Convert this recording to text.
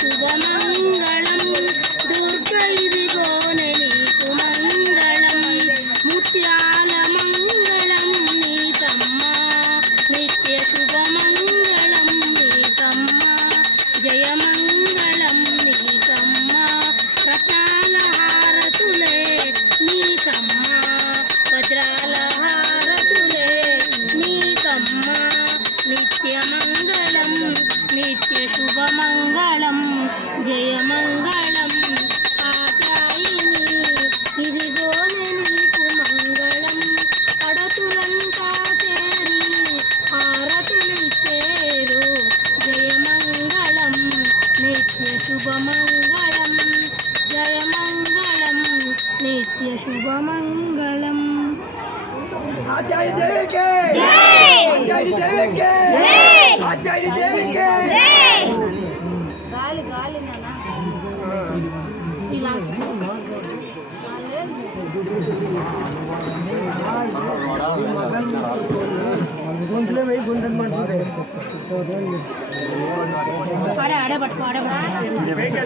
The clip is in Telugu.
శుభమంగళం దుర్గ ఇదిగోనే నీకు మంగళం ముత్యాల మంగళం నీకమ్మ నిత్య శుభమంగళం నీకమ్మ జయమంగళం నీకమ్మ రత్నాల హారతులే నీకమ్మ వజ్రాల హారతులే నీకమ్మ నిత్యమంగళం నిత్య శుభమంగళం జయమంగళం కాత్యాయిని ఇదిగోనే నీకు మంగళం పడతులంతా చేరి హారతులిచ్చేరు జయమంగళం నిత్య శుభమంగళం జయమంగళం నిత్య శుభమంగళం కాత్యాయని దేవికి జై కాత్యాయని దేవికి జై కాత్యాయని దేవికి జై గాలి గాలి నానా ఈ లాస్ట్ ఆడే ఆడే పట్టుకో ఆడే పట్టుకో